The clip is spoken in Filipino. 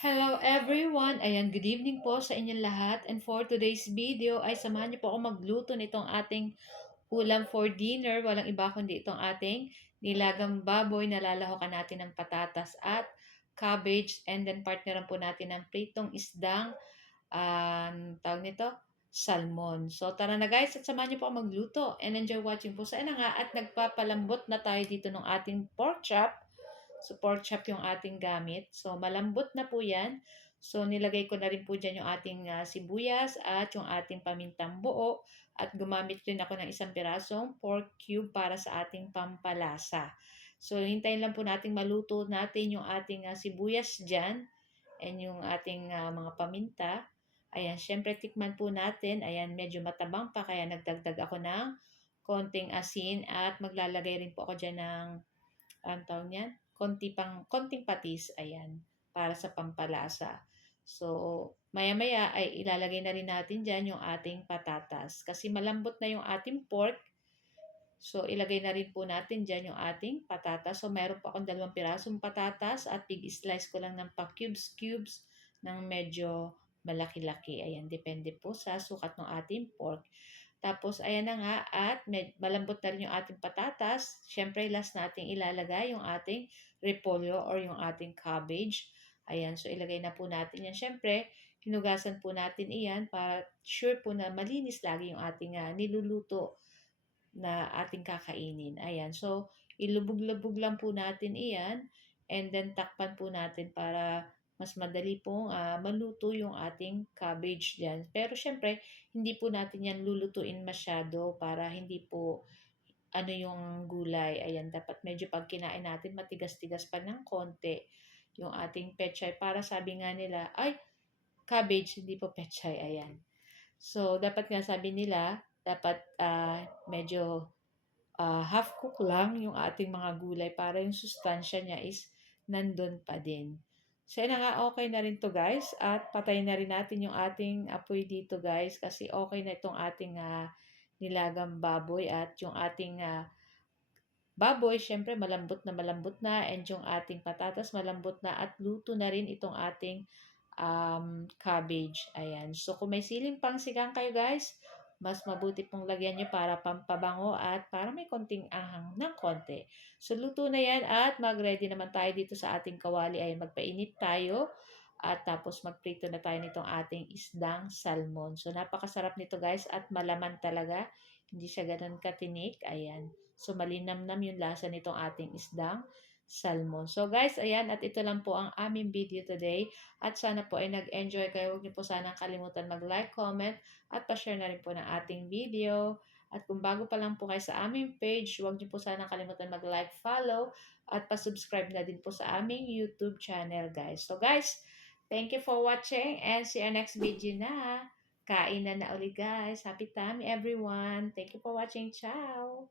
Hello everyone! Ayan, good evening po sa inyong lahat. And for today's video ay samahan niyo po ako magluto nitong ating ulam for dinner. Walang iba kundi itong ating nilagang baboy na lalahokan natin ng patatas at cabbage. And then partneran po natin ng pritong isdang tawag nito, salmon. So tara na guys at samahan niyo po ako magluto and enjoy watching po. So na nga at nagpapalambot na tayo dito ng ating pork chop. So, pork chop yung ating gamit. So, malambot na po yan. So, nilagay ko na rin po dyan yung ating sibuyas at yung ating pamintang buo. At gumamit rin ako ng isang pirasong pork cube para sa ating pampalasa. So, hintayin lang po natin maluto natin yung ating sibuyas dyan and yung ating mga paminta. Ayan, syempre tikman po natin. Ayan, medyo matabang pa kaya nagdagdag ako ng konting asin at maglalagay rin po ako dyan ng ang tawag niyan, konting patis, ayan, para sa pampalasa. So, maya-maya ay ilalagay na rin natin dyan yung ating patatas. Kasi malambot na yung ating pork. So, ilagay na rin po natin dyan yung ating patatas. So, meron po akong 2 pirasong patatas at pig-slice ko lang ng pa-cubes-cubes ng medyo malaki-laki. Ayan, depende po sa sukat ng ating pork. Tapos, ayan na nga, at malambot na rin yung ating patatas. Siyempre, last nating ilalagay yung ating repolyo or yung ating cabbage. Ayan, so ilagay na po natin yan. Siyempre, hinugasan po natin iyan para sure po na malinis lagi yung ating niluluto na ating kakainin. Ayan, so ilubog-lubog lang po natin iyan and then takpan po natin para mas madali pong maluto yung ating cabbage dyan. Pero syempre, hindi po natin yan lulutuin masyado para hindi po ano yung gulay. Ayan, dapat medyo pag kinain natin matigas-tigas pa ng konti yung ating pechay. Para sabi nga nila, ay, cabbage, hindi po pechay. Ayan. So, dapat nga sabi nila, dapat medyo half cook lang yung ating mga gulay para yung sustansya niya is nandun pa din. So, yun na nga, okay na rin to guys. At patayin na rin natin yung ating apoy dito guys kasi okay na itong ating nilagang baboy at yung ating baboy, syempre malambot na and yung ating patatas malambot na at luto na rin itong ating cabbage. Ayan. So, kung may siling pang sigang kayo guys, mas mabuti pong lagyan nyo para pampabango at para may konting anghang ng konti. So, luto na yan at mag-ready naman tayo dito sa ating kawali. Ay magpainit tayo at tapos magprito na tayo nitong ating isdang salmon. So, napakasarap nito guys at malaman talaga. Hindi siya ganun katinik. Ayan. So, malinamnam yung lasa nitong ating isdang salmon. So, guys, ayan. At ito lang po ang aming video today. At sana po ay nag-enjoy kayo. Huwag niyo po sanang kalimutan mag-like, comment, at pa-share na rin po ng ating video. At kung bago pa lang po kayo sa aming page, huwag niyo po sanang kalimutan mag-like, follow, at pa-subscribe na din po sa aming YouTube channel, guys. So, guys, thank you for watching and see you next video na. Kain na ulit, guys. Happy time, everyone. Thank you for watching. Ciao!